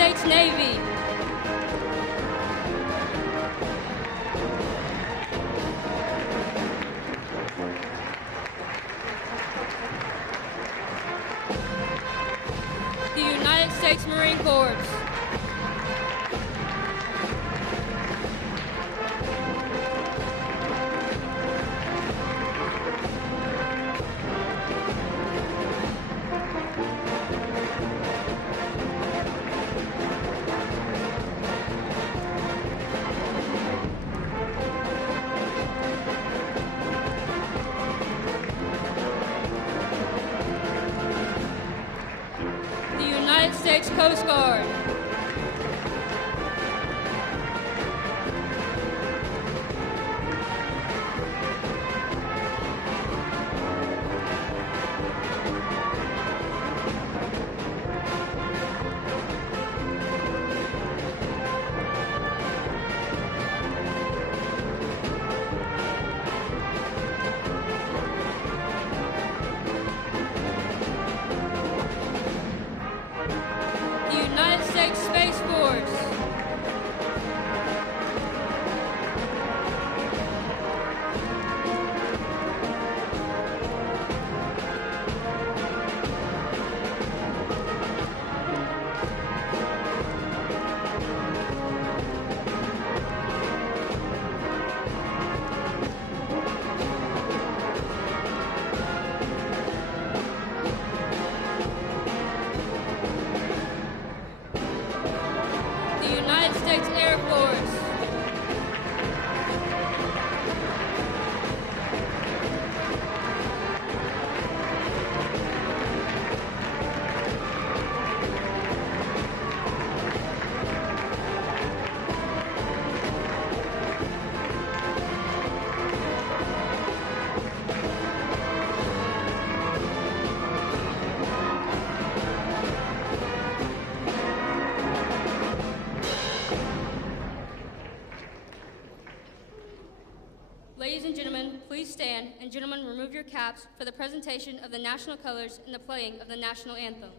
States Navy. The United States Marine Corps. The United States Coast Guard. The United States Space Force. The United States Air Force. Ladies and gentlemen, please stand, and gentlemen, remove your caps for the presentation of the national colors and the playing of the national anthem.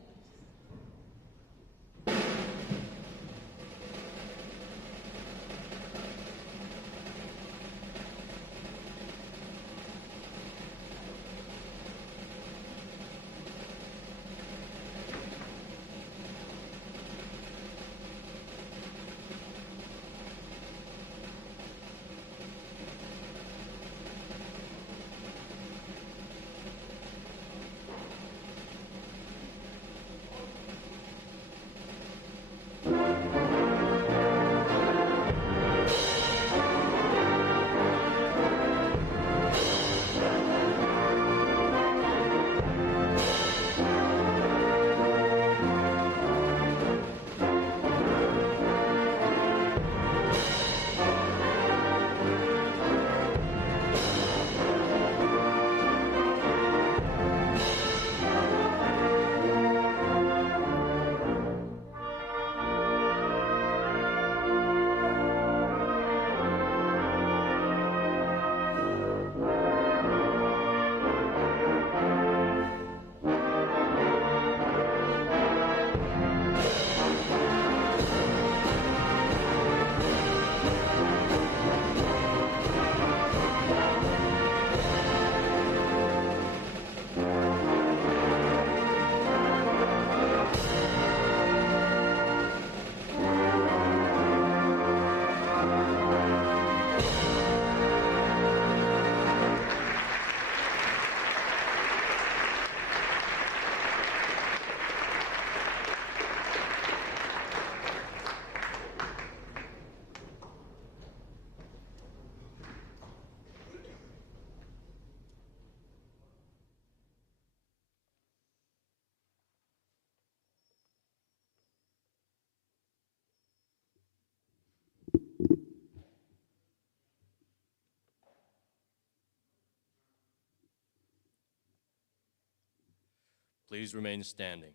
Please remain standing.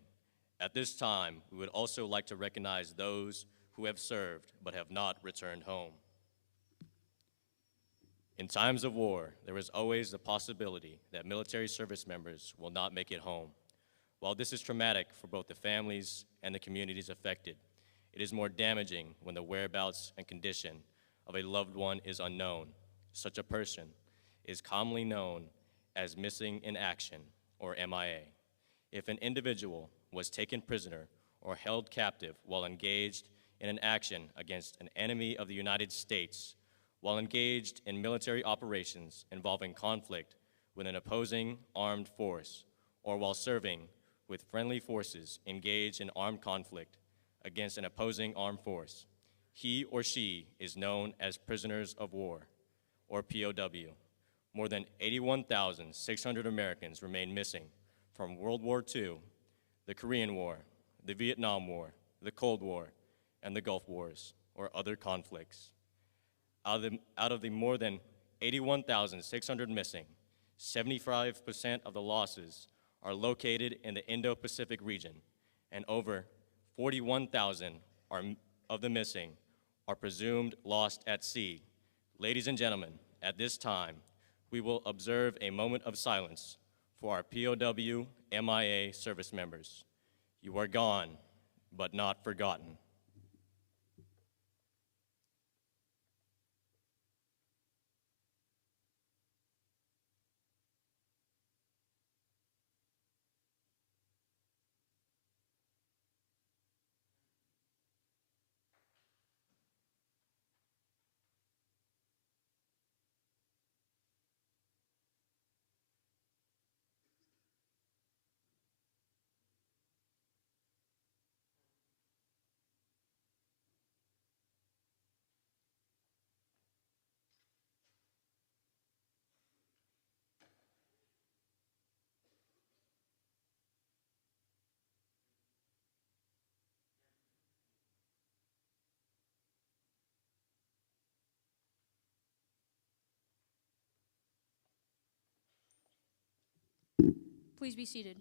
At this time, we would also like to recognize those who have served but have not returned home. In times of war, there is always the possibility that military service members will not make it home. While this is traumatic for both the families and the communities affected, It is more damaging when the whereabouts and condition of a loved one is unknown. Such a person is commonly known as missing in action, or MIA. If an individual was taken prisoner or held captive while engaged in an action against an enemy of the United States, while engaged in military operations involving conflict with an opposing armed force, or while serving with friendly forces engaged in armed conflict against an opposing armed force, he or she is known as prisoners of war, or POW. More than 81,600 Americans remain missing from World War II, the Korean War, the Vietnam War, the Cold War, and the Gulf Wars, or other conflicts. Out of the more than 81,600 missing, 75% of the losses are located in the Indo-Pacific region, and over 41,000 of the missing are presumed lost at sea. Ladies and gentlemen, at this time, we will observe a moment of silence for our POW MIA service members. You are gone, but not forgotten. Please be seated.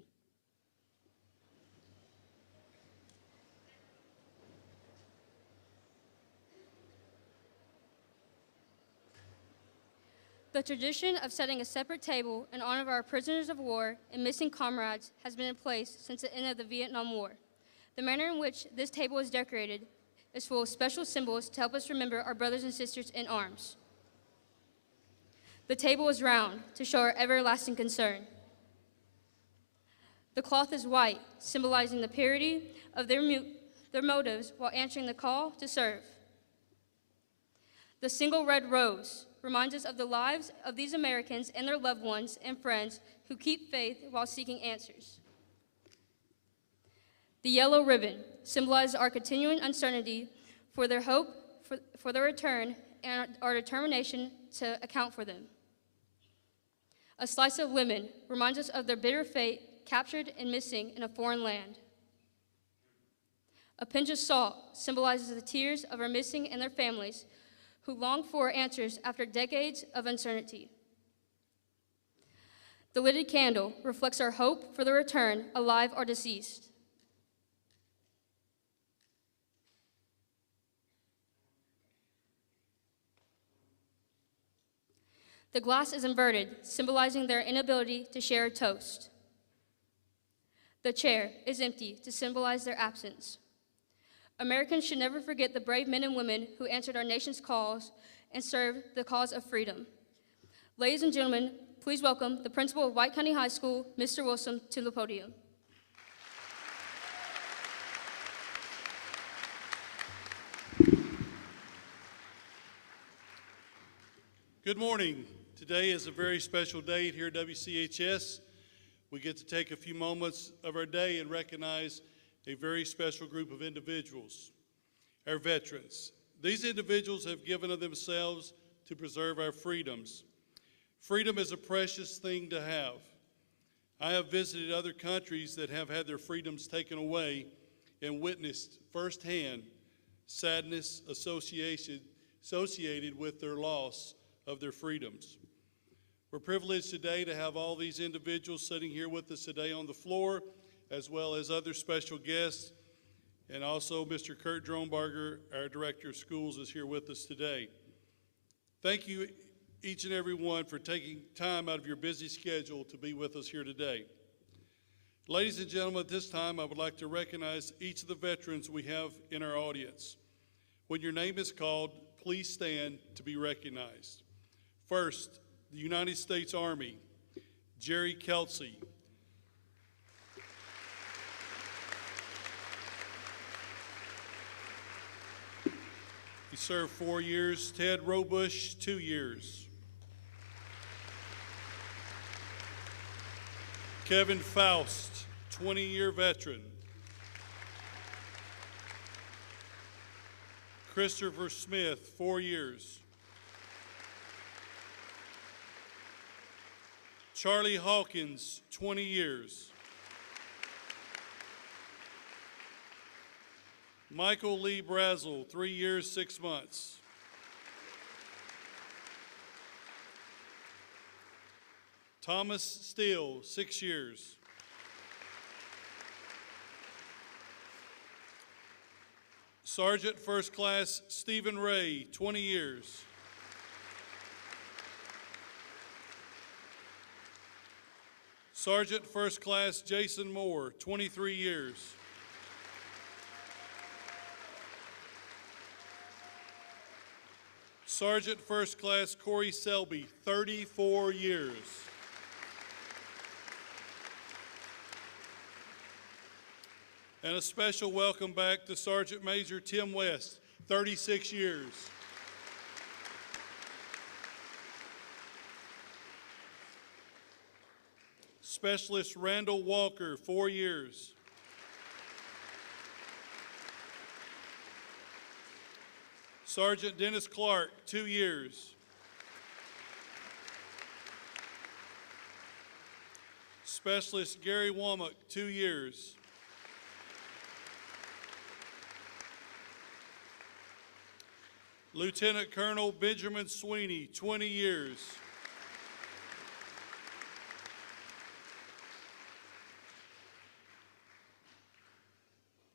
The tradition of setting a separate table in honor of our prisoners of war and missing comrades has been in place since the end of the Vietnam War. The manner in which this table is decorated is full of special symbols to help us remember our brothers and sisters in arms. The table is round to show our everlasting concern. The cloth is white, symbolizing the purity of their motives while answering the call to serve. The single red rose reminds us of the lives of these Americans and their loved ones and friends who keep faith while seeking answers. The yellow ribbon symbolizes our continuing uncertainty for their hope for their return and our determination to account for them. A slice of lemon reminds us of their bitter fate captured and missing in a foreign land. A pinch of salt symbolizes the tears of our missing and their families who long for answers after decades of uncertainty. The lighted candle reflects our hope for the return, alive or deceased. The glass is inverted, symbolizing their inability to share a toast. The chair is empty to symbolize their absence. Americans should never forget the brave men and women who answered our nation's calls and served the cause of freedom. Ladies and gentlemen, please welcome the principal of White County High School, Mr. Wilson, to the podium. Good morning. Today is a very special day here at WCHS. We get to take a few moments of our day and recognize a very special group of individuals, our veterans. These individuals have given of themselves to preserve our freedoms. Freedom is a precious thing to have. I have visited other countries that have had their freedoms taken away and witnessed firsthand sadness associated with their loss of their freedoms. We're privileged today to have all these individuals sitting here with us today on the floor, as well as other special guests, and also Mr. Kurt Dronbarger, our Director of Schools, is here with us today. Thank you, each and every one, for taking time out of your busy schedule to be with us here today. Ladies and gentlemen, at this time, I would like to recognize each of the veterans we have in our audience. When your name is called, please stand to be recognized. First, the United States Army, Jerry Kelsey. He served 4 years. Ted Robush, 2 years. Kevin Faust, 20-year veteran. Christopher Smith, 4 years. Charlie Hawkins, 20 years. Michael Lee Brazel, 3 years, 6 months. Thomas Steele, 6 years. Sergeant First Class Stephen Ray, 20 years. Sergeant First Class Jason Moore, 23 years. Sergeant First Class Corey Selby, 34 years. And a special welcome back to Sergeant Major Tim West, 36 years. Specialist Randall Walker, 4 years. Sergeant Dennis Clark, 2 years. Specialist Gary Womack, 2 years. Lieutenant Colonel Benjamin Sweeney, 20 years.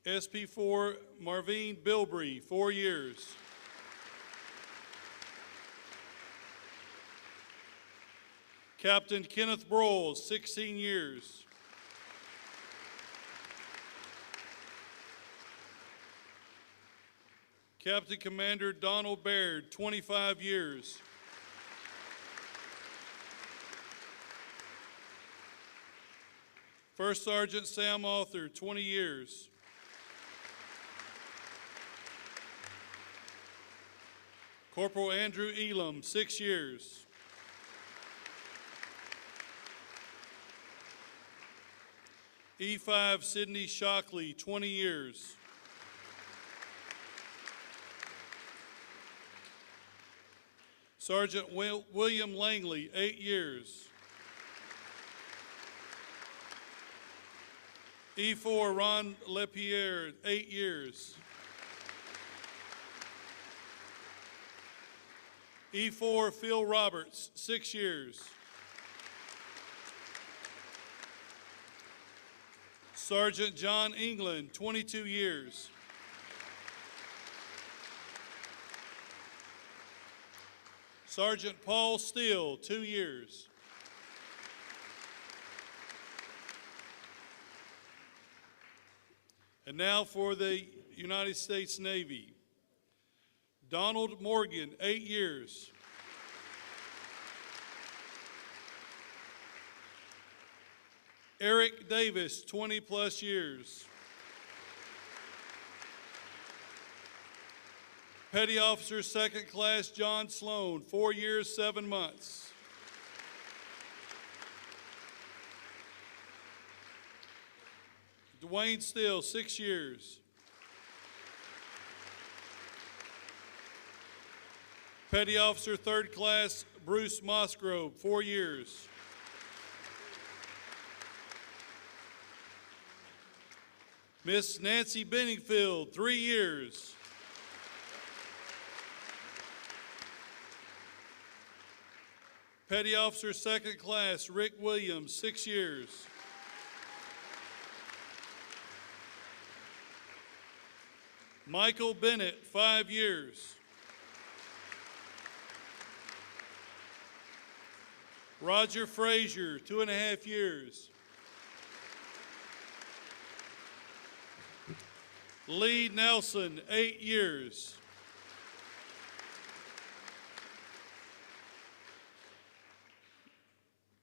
SP4 Marvine Bilbrey, 4 years. Captain Kenneth Broyles, 16 years. Captain Commander Donald Baird, 25 years. First Sergeant Sam Author, 20 years. Corporal Andrew Elam, 6 years. E5 Sidney Shockley, 20 years. Sergeant William Langley, 8 years. E4 Ron LePierre, 8 years. E4 Phil Roberts, 6 years. Sergeant John England, 22 years. Sergeant Paul Steele, 2 years. And now for the United States Navy. Donald Morgan, 8 years. Eric Davis, 20+ years. Petty Officer 2nd Class John Sloan, 4 years, 7 months. Dwayne Steele, 6 years. Petty Officer 3rd Class Bruce Mosgrove, 4 years. Miss Nancy Benningfield, 3 years. Petty Officer 2nd Class Rick Williams, 6 years. Michael Bennett, 5 years. Roger Frazier, 2.5 years. Lee Nelson, 8 years.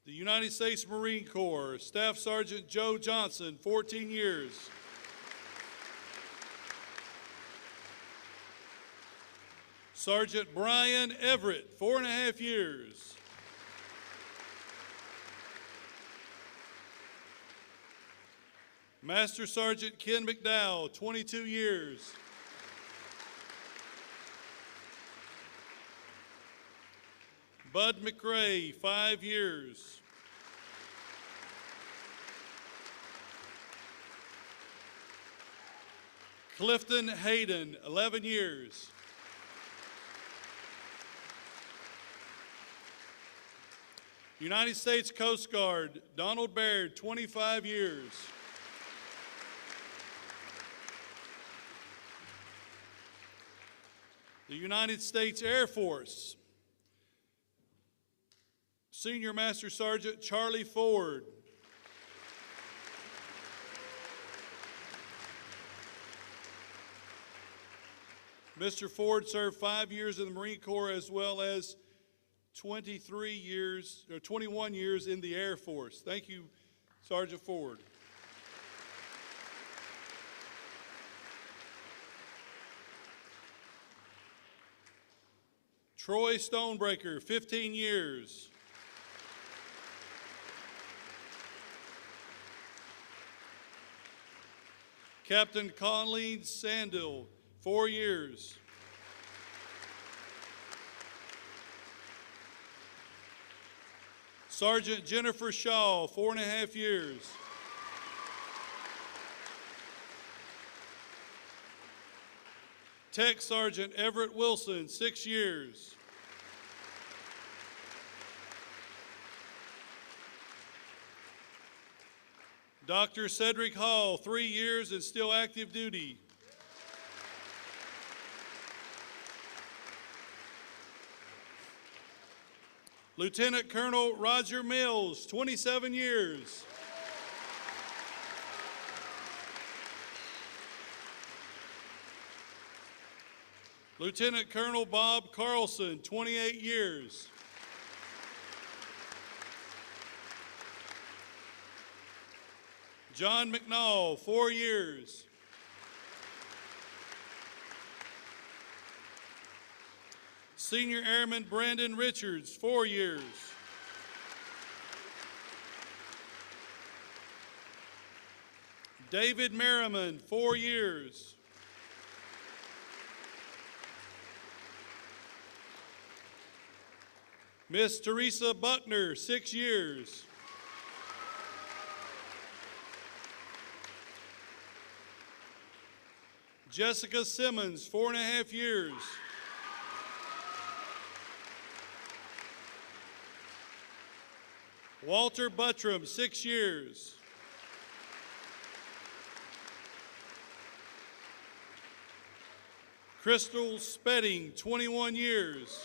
The United States Marine Corps, Staff Sergeant Joe Johnson, 14 years. Sergeant Brian Everett, 4.5 years. Master Sergeant Ken McDowell, 22 years. Bud McRae, 5 years. Clifton Hayden, 11 years. United States Coast Guard, Donald Baird, 25 years. The United States Air Force, Senior Master Sergeant Charlie Ford. Mr. Ford served 5 years in the Marine Corps as well as 21 years in the Air Force. Thank you, Sergeant Ford. Troy Stonebreaker, 15 years. Captain Colleen Sandil, 4 years. Sergeant Jennifer Shaw, 4.5 years. Tech Sergeant Everett Wilson, 6 years. Dr. Cedric Hall, 3 years and still active duty. Lieutenant Colonel Roger Mills, 27 years. Lieutenant Colonel Bob Carlson, 28 years. John McNall, 4 years. Senior Airman Brandon Richards, 4 years. David Merriman, 4 years. Miss Teresa Buckner, 6 years. Jessica Simmons, 4.5 years. Walter Buttram, 6 years. Crystal Spedding, 21 years.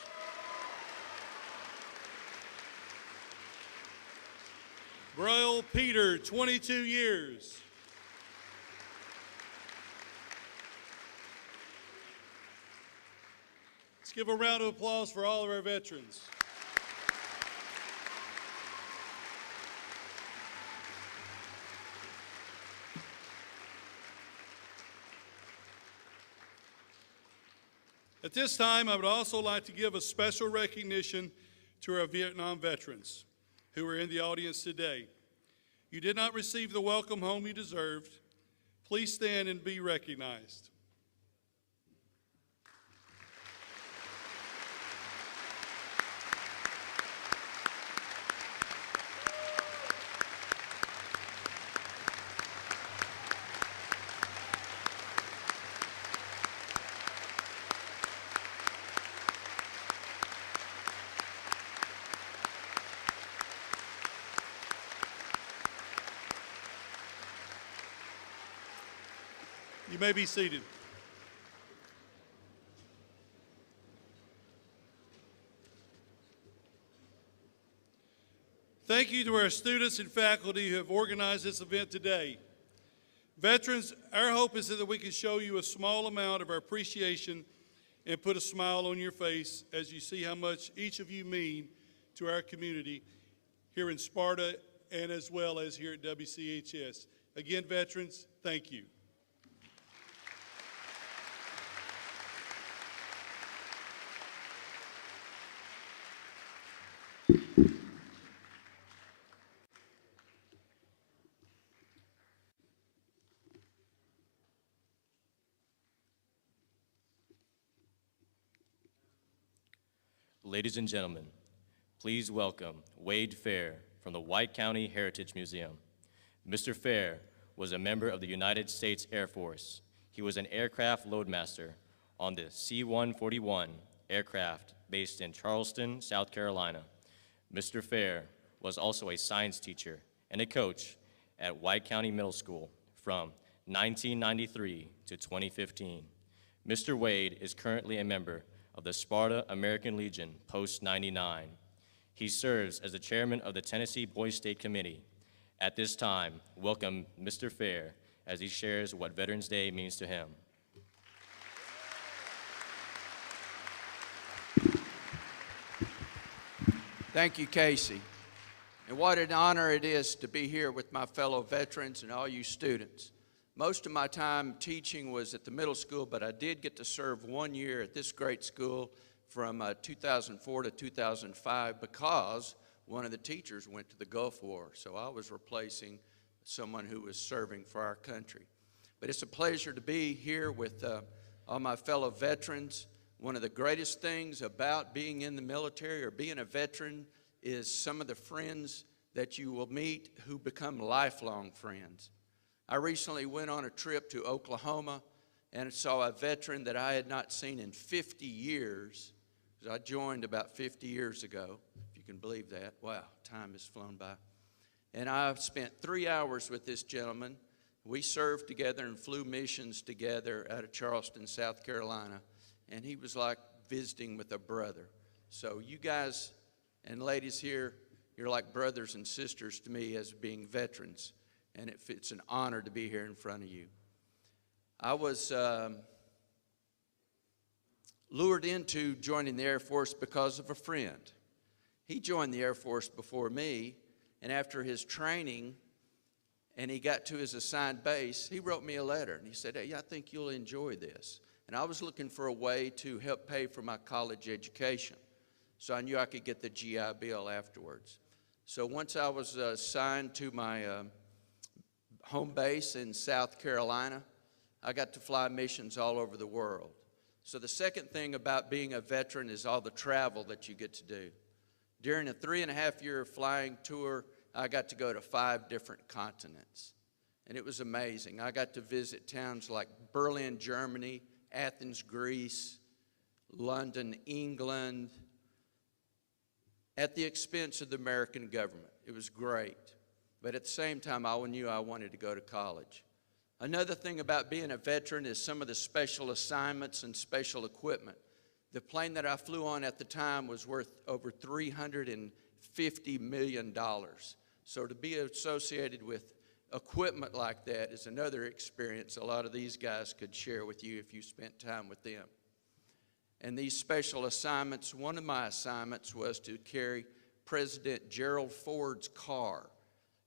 Broyle Peter, 22 years. Let's give a round of applause for all of our veterans. At this time, I would also like to give a special recognition to our Vietnam veterans who are in the audience today. You did not receive the welcome home you deserved. Please stand and be recognized. You may be seated. Thank you to our students and faculty who have organized this event today. Veterans, our hope is that we can show you a small amount of our appreciation and put a smile on your face as you see how much each of you mean to our community here in Sparta and as well as here at WCHS. Again, veterans, thank you. Ladies and gentlemen, please welcome Wade Fair from the White County Heritage Museum. Mr. Fair was a member of the United States Air Force. He was an aircraft loadmaster on the C-141 aircraft based in Charleston, South Carolina. Mr. Fair was also a science teacher and a coach at White County Middle School from 1993 to 2015. Mr. Wade is currently a member of the Sparta American Legion Post 99. He serves as the chairman of the Tennessee Boys State Committee. At this time, welcome Mr. Fair as he shares what Veterans Day means to him. Thank you, Casey. And what an honor it is to be here with my fellow veterans and all you students. Most of my time teaching was at the middle school, but I did get to serve 1 year at this great school from 2004 to 2005 because one of the teachers went to the Gulf War. So I was replacing someone who was serving for our country. But it's a pleasure to be here with all my fellow veterans. One of the greatest things about being in the military or being a veteran is some of the friends that you will meet who become lifelong friends. I recently went on a trip to Oklahoma and saw a veteran that I had not seen in 50 years. I joined about 50 years ago, if you can believe that. Wow, time has flown by. And I spent 3 hours with this gentleman. We served together and flew missions together out of Charleston, South Carolina. And he was like visiting with a brother. So you guys and ladies here, you're like brothers and sisters to me as being veterans. And it's an honor to be here in front of you. I was lured into joining the Air Force because of a friend. He joined the Air Force before me, and after his training, and he got to his assigned base, he wrote me a letter, and he said, "Hey, I think you'll enjoy this." And I was looking for a way to help pay for my college education, so I knew I could get the GI Bill afterwards. So once I was assigned to my home base in South Carolina, I got to fly missions all over the world. So the second thing about being a veteran is all the travel that you get to do. During a 3.5-year flying tour, I got to go to 5 different continents. And it was amazing. I got to visit towns like Berlin, Germany, Athens, Greece, London, England, at the expense of the American government. It was great. But at the same time, I knew I wanted to go to college. Another thing about being a veteran is some of the special assignments and special equipment. The plane that I flew on at the time was worth over $350 million. So to be associated with equipment like that is another experience a lot of these guys could share with you if you spent time with them. And these special assignments, one of my assignments was to carry President Gerald Ford's car.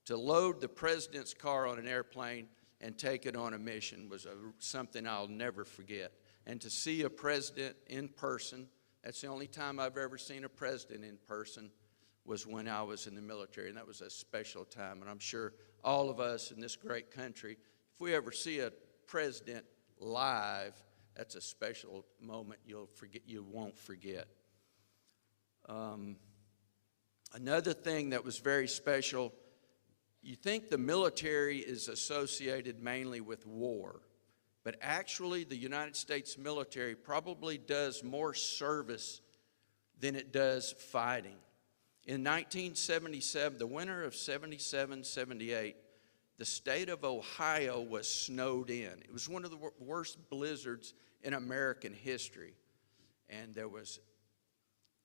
To load the president's car on an airplane and take it on a mission was something I'll never forget. And to see a president in person, that's the only time I've ever seen a president in person, was when I was in the military, and that was a special time. And I'm sure all of us in this great country, if we ever see a president live, that's a special moment you won't forget. Another thing that was very special, you think the military is associated mainly with war, but actually the United States military probably does more service than it does fighting. In 1977, the winter of 77-78, the state of Ohio was snowed in. It was one of the worst blizzards in American history. And there was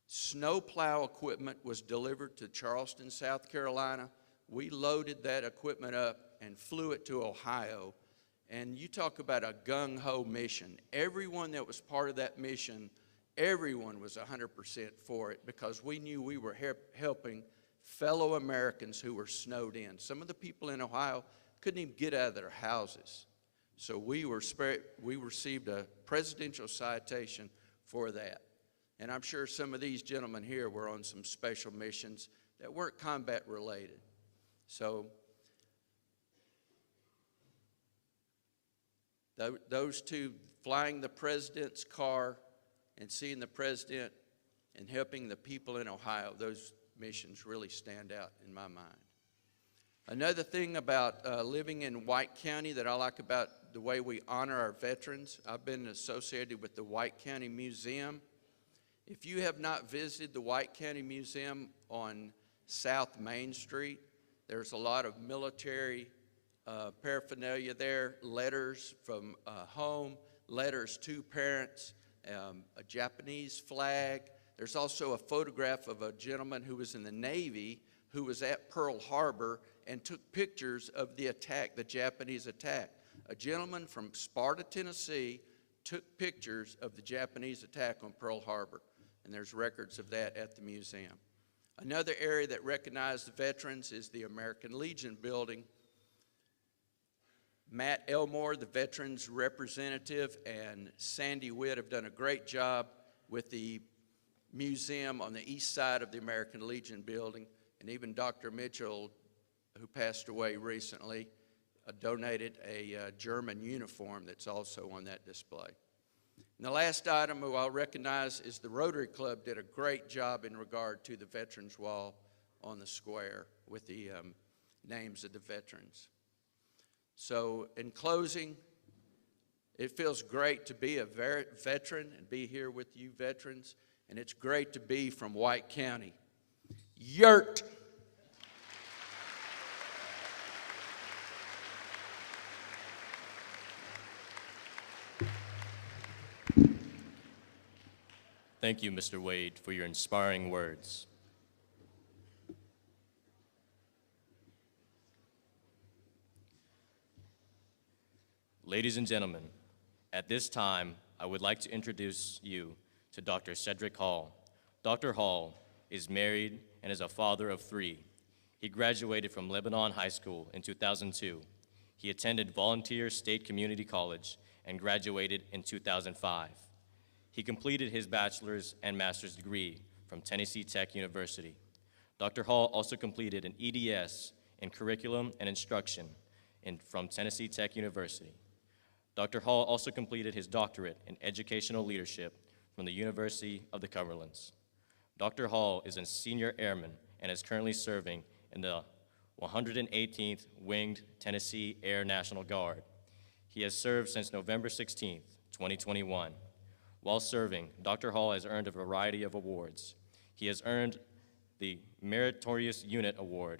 snowplow equipment was delivered to Charleston, South Carolina. We loaded that equipment up and flew it to Ohio. And you talk about a gung-ho mission. Everyone that was part of that mission, everyone was 100% for it because we knew we were helping fellow Americans who were snowed in. Some of the people in Ohio couldn't even get out of their houses. So we received a presidential citation for that. And I'm sure some of these gentlemen here were on some special missions that weren't combat related. So those two, flying the president's car and seeing the president and helping the people in Ohio, those missions really stand out in my mind. Another thing about living in White County that I like about the way we honor our veterans, I've been associated with the White County Museum. If you have not visited the White County Museum on South Main Street, there's a lot of military paraphernalia there, letters from home, letters to parents, a Japanese flag. There's also a photograph of a gentleman who was in the Navy who was at Pearl Harbor and took pictures of the attack, the Japanese attack. A gentleman from Sparta, Tennessee, took pictures of the Japanese attack on Pearl Harbor, and there's records of that at the museum. Another area that recognized the veterans is the American Legion building. Matt Elmore, the veterans representative, and Sandy Witt have done a great job with the museum on the east side of the American Legion building, and even Dr. Mitchell, who passed away recently, donated a German uniform that's also on that display. And the last item who I'll recognize is the Rotary Club did a great job in regard to the Veterans Wall on the square with the names of the veterans. So in closing, it feels great to be a veteran and be here with you veterans, and it's great to be from White County. Yurt! Thank you, Mr. Wade, for your inspiring words. Ladies and gentlemen, at this time, I would like to introduce you to Dr. Cedric Hall. Dr. Hall is married and is a father of 3. He graduated from Lebanon High School in 2002. He attended Volunteer State Community College and graduated in 2005. He completed his bachelor's and master's degree from Tennessee Tech University. Dr. Hall also completed an EDS in Curriculum and Instruction from Tennessee Tech University. Dr. Hall also completed his doctorate in Educational Leadership from the University of the Cumberlands. Dr. Hall is a senior airman and is currently serving in the 118th Winged Tennessee Air National Guard. He has served since November 16, 2021. While serving, Dr. Hall has earned a variety of awards. He has earned the Meritorious Unit Award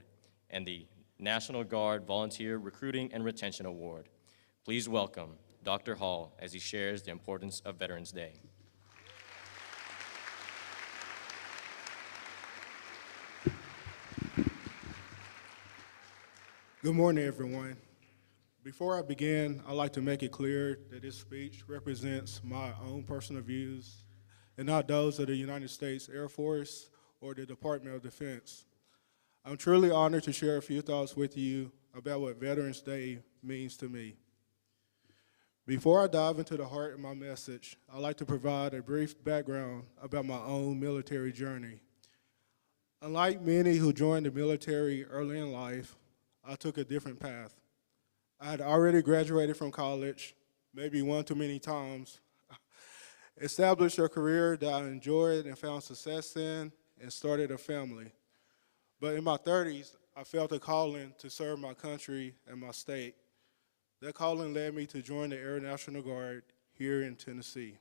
and the National Guard Volunteer Recruiting and Retention Award. Please welcome Dr. Hall as he shares the importance of Veterans Day. Good morning, everyone. Before I begin, I'd like to make it clear that this speech represents my own personal views and not those of the United States Air Force or the Department of Defense. I'm truly honored to share a few thoughts with you about what Veterans Day means to me. Before I dive into the heart of my message, I'd like to provide a brief background about my own military journey. Unlike many who joined the military early in life, I took a different path. I had already graduated from college, maybe one too many times, established a career that I enjoyed and found success in, and started a family. But in my 30s, I felt a calling to serve my country and my state. That calling led me to join the Air National Guard here in Tennessee.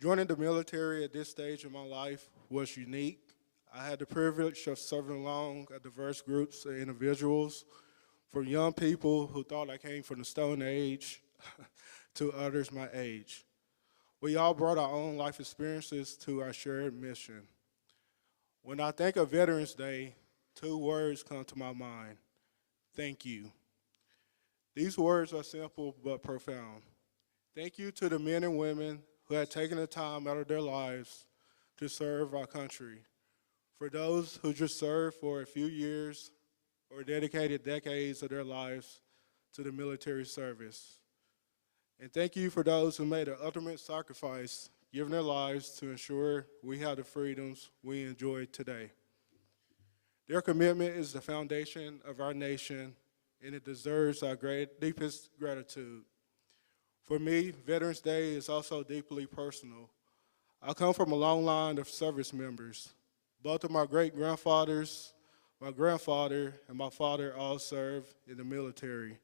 Joining the military at this stage of my life was unique. I had the privilege of serving along diverse groups of individuals, from young people who thought I came from the Stone Age to others my age. We all brought our own life experiences to our shared mission. When I think of Veterans Day, 2 words come to my mind: thank you. These words are simple but profound. Thank you to the men and women who have taken the time out of their lives to serve our country. For those who just served for a few years or dedicated decades of their lives to the military service. And thank you for those who made the ultimate sacrifice, giving their lives to ensure we have the freedoms we enjoy today. Their commitment is the foundation of our nation, and it deserves our deepest gratitude. For me, Veterans Day is also deeply personal. I come from a long line of service members. Both of my great-grandfathers, my grandfather, and my father all served in the military.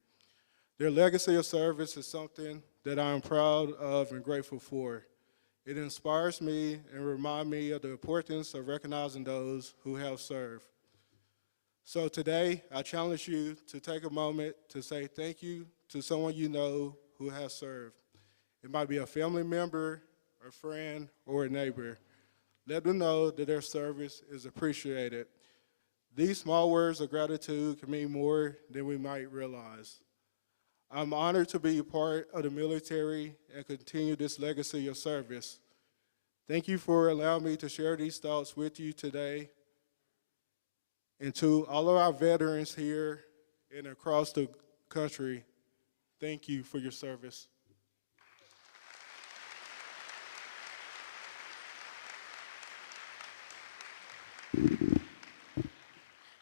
Their legacy of service is something that I am proud of and grateful for. It inspires me and reminds me of the importance of recognizing those who have served. So today, I challenge you to take a moment to say thank you to someone you know who has served. It might be a family member, a friend, or a neighbor. Let them know that their service is appreciated. These small words of gratitude can mean more than we might realize. I'm honored to be a part of the military and continue this legacy of service. Thank you for allowing me to share these thoughts with you today. And to all of our veterans here and across the country, thank you for your service.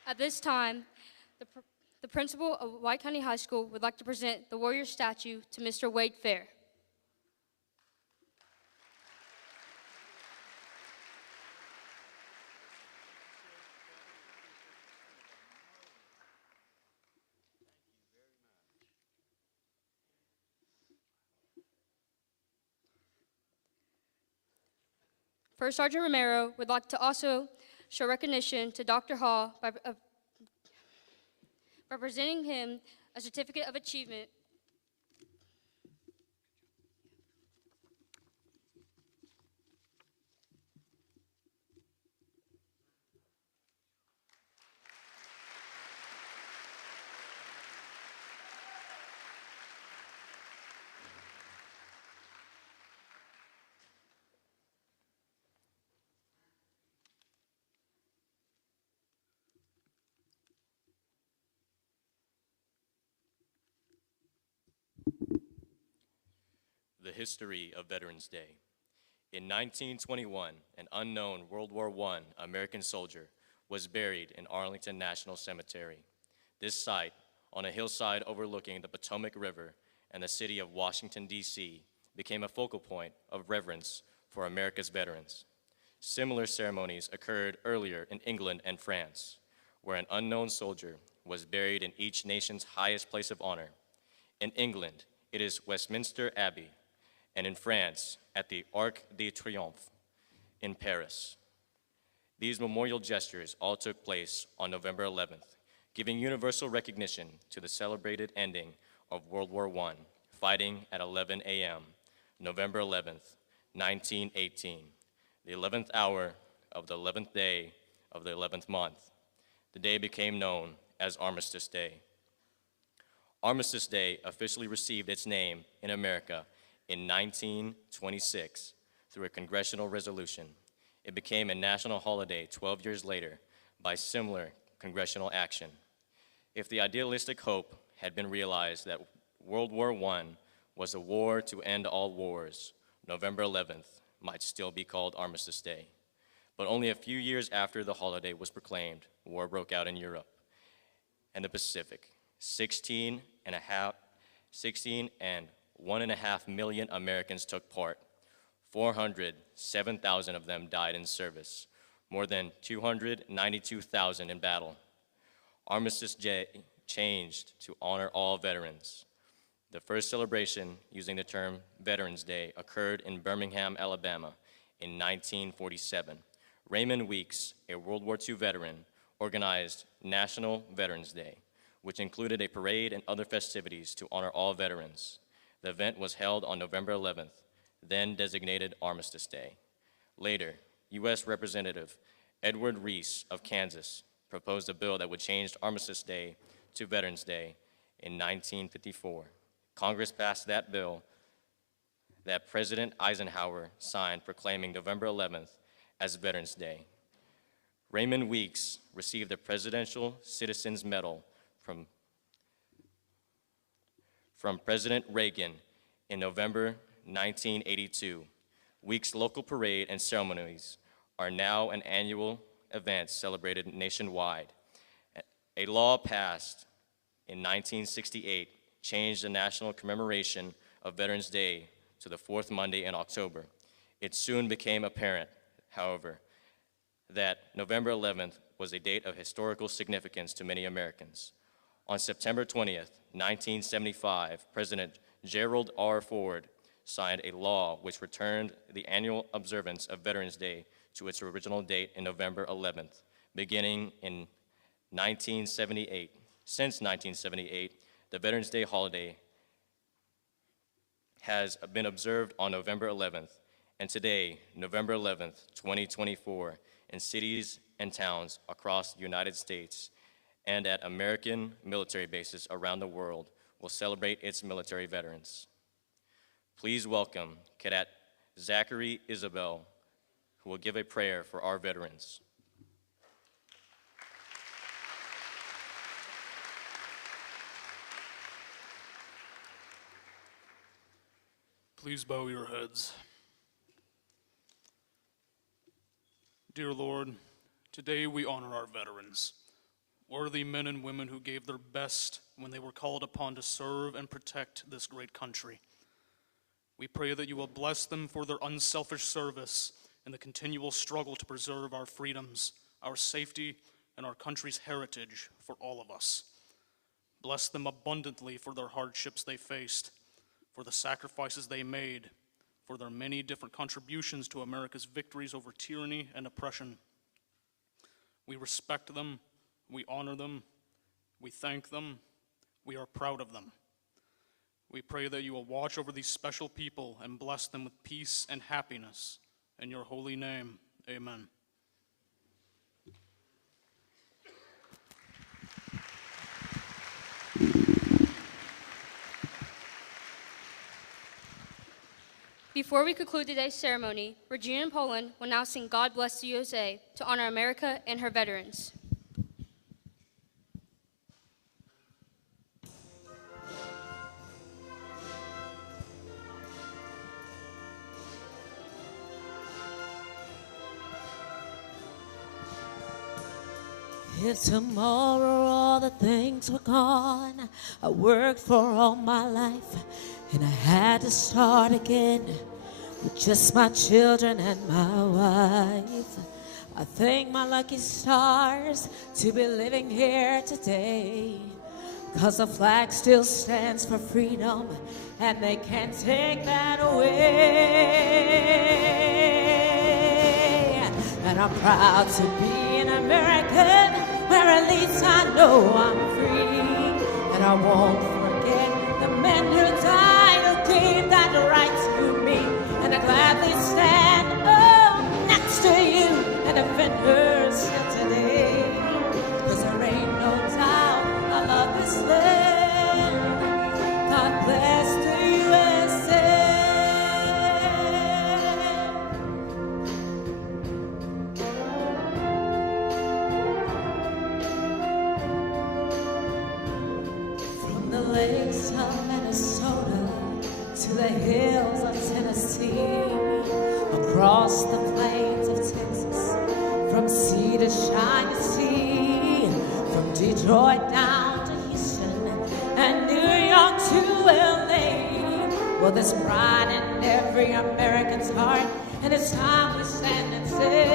At this time, the principal of White County High School would like to present the Warrior statue to Mr. Wade Fair. First Sergeant Romero would like to also show recognition to Dr. Hall by presenting him a certificate of achievement. The history of Veterans Day. In 1921, an unknown World War I American soldier was buried in Arlington National Cemetery. This site, on a hillside overlooking the Potomac River and the city of Washington, D.C., became a focal point of reverence for America's veterans. Similar ceremonies occurred earlier in England and France, where an unknown soldier was buried in each nation's highest place of honor. In England, it is Westminster Abbey, and in France, at the Arc de Triomphe in Paris. These memorial gestures all took place on November 11th, giving universal recognition to the celebrated ending of World War I, fighting at 11 a.m., November 11th, 1918, the 11th hour of the 11th day of the 11th month. The day became known as Armistice Day. Armistice Day officially received its name in America in 1926 through a congressional resolution. It became a national holiday 12 years later by similar congressional action. If the idealistic hope had been realized that World War I was a war to end all wars, November 11th might still be called Armistice Day. But only a few years after the holiday was proclaimed, war broke out in Europe and the Pacific. 16.5 million Americans took part. 407,000 of them died in service, more than 292,000 in battle. Armistice Day changed to honor all veterans. The first celebration using the term Veterans Day occurred in Birmingham, Alabama in 1947. Raymond Weeks, a World War II veteran, organized National Veterans Day, which included a parade and other festivities to honor all veterans. The event was held on November 11th, then designated Armistice Day. Later, U.S. Representative Edward Reese of Kansas proposed a bill that would change Armistice Day to Veterans Day in 1954. Congress passed that bill that President Eisenhower signed proclaiming November 11th as Veterans Day. Raymond Weeks received the Presidential Citizens Medal from President Reagan in November 1982. Weeks' local parade and ceremonies are now an annual event celebrated nationwide. A law passed in 1968 changed the national commemoration of Veterans Day to the fourth Monday in October. It soon became apparent, however, that November 11th was a date of historical significance to many Americans. On September 20th, 1975, President Gerald R. Ford signed a law which returned the annual observance of Veterans Day to its original date in November 11th, beginning in 1978. Since 1978, the Veterans Day holiday has been observed on November 11th, and today, November 11th, 2024, in cities and towns across the United States and at American military bases around the world will celebrate its military veterans. Please welcome Cadet Zachary Isabel, who will give a prayer for our veterans. Please bow your heads. Dear Lord, today we honor our veterans, worthy men and women who gave their best when they were called upon to serve and protect this great country. We pray that you will bless them for their unselfish service in the continual struggle to preserve our freedoms, our safety, and our country's heritage for all of us. Bless them abundantly for their hardships they faced, for the sacrifices they made, for their many different contributions to America's victories over tyranny and oppression. We respect them, we honor them, we thank them, we are proud of them. We pray that you will watch over these special people and bless them with peace and happiness. In your holy name, amen. Before we conclude today's ceremony, Regina and Poland will now sing God Bless the USA to honor America and her veterans. If tomorrow all the things were gone, I worked for all my life and I had to start again with just my children and my wife. I thank my lucky stars to be living here today, 'cause the flag still stands for freedom and they can't take that away. And I'm proud to be an American, where at least I know I'm free. And I won't forget the men who died, who gave that right to me. And I gladly stand next to you and defend her still today. 'Cause there ain't no doubt I love this land. God bless the USA. Lakes of Minnesota to the hills of Tennessee, across the plains of Texas, from sea to shining sea, from Detroit down to Houston and New York to LA. Well, there's pride in every American's heart, and it's time we stand and say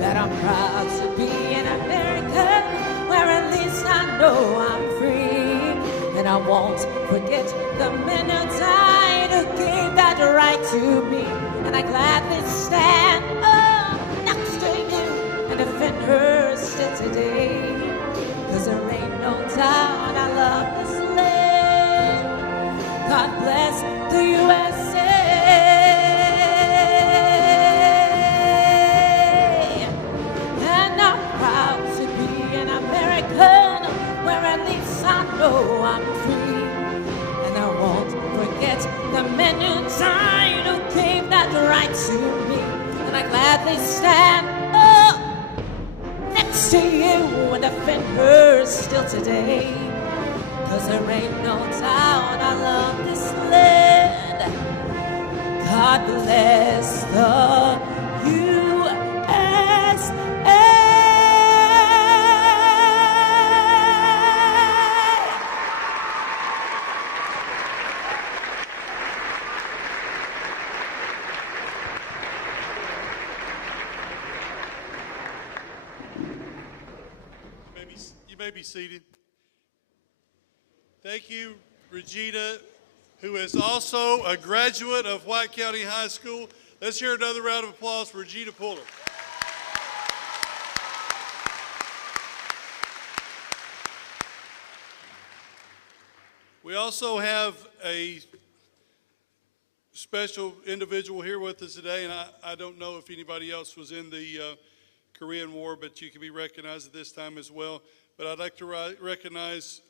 that I'm proud to be an American, where at least I know I'm free. And I won't forget the men who died, who gave that right to me. And I gladly stand next to you and defend her still today. 'Cause there ain't no doubt I love this land. God bless the USA. And I'm proud to be an American, defend her still today. 'Cause there ain't no doubt I love this land. God bless the USA. You may be seated. Thank you, Regina, who is also a graduate of White County High School. Let's hear another round of applause for Regina Puller. We also have a special individual here with us today, and I don't know if anybody else was in the Korean War, but you can be recognized at this time as well. But I'd like to recognize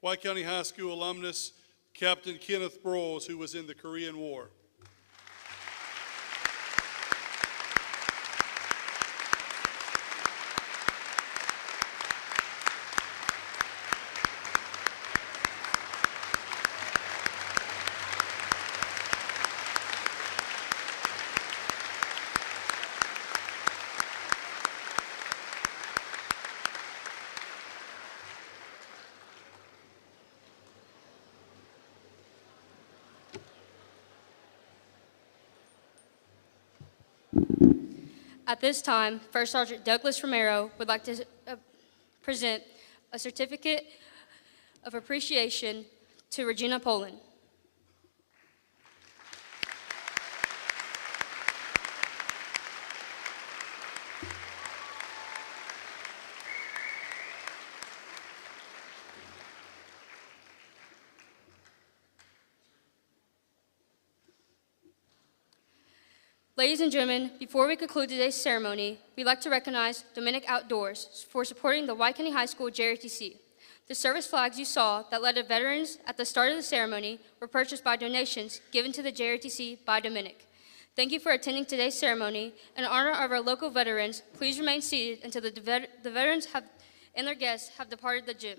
White County High School alumnus Captain Kenneth Broyles, who was in the Korean War. At this time, First Sergeant Douglas Romero would like to present a certificate of appreciation to Regina Poland. Ladies and gentlemen, before we conclude today's ceremony, we'd like to recognize Dominic Outdoors for supporting the White County High School JRTC. The service flags you saw that led to veterans at the start of the ceremony were purchased by donations given to the JRTC by Dominic. Thank you for attending today's ceremony. In honor of our local veterans, please remain seated until the veterans and their guests have departed the gym.